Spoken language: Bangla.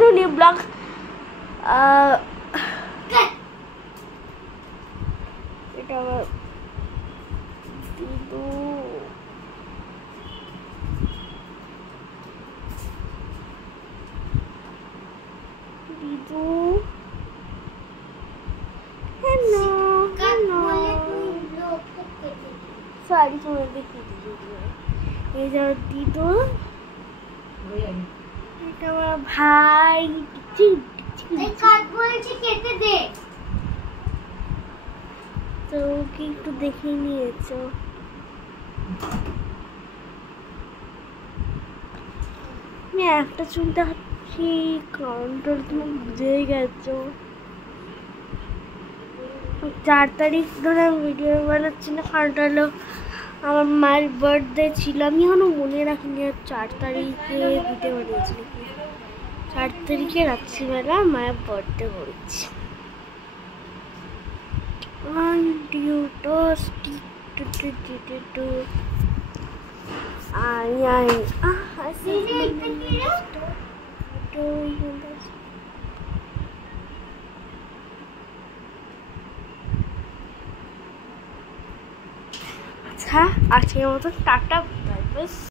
Two new blog. এটা আমার দিদু। হ্যালো সরি তোমার দেখি এই যে দিদু, এটা আমার ভাই। কেটে দে তো কি একটু দেখে নিয়েছো? আমি একটা চুলটা হচ্ছি কারণটা তুমি বুঝেই গেছো। 4 তারিখ ধরে আমি ভিডিও বানাচ্ছি না, কারণটা হলো আমার মায়ের বার্থডে ছিল। আমি এখনো মনে রাখিনি 4 তারিখে ভিডিও বানিয়েছি নাকি। 4 তারিখে রাত্রিবেলা মায়ের বার্থডে করেছি। আচ্ছা আজকের মতো টাটা।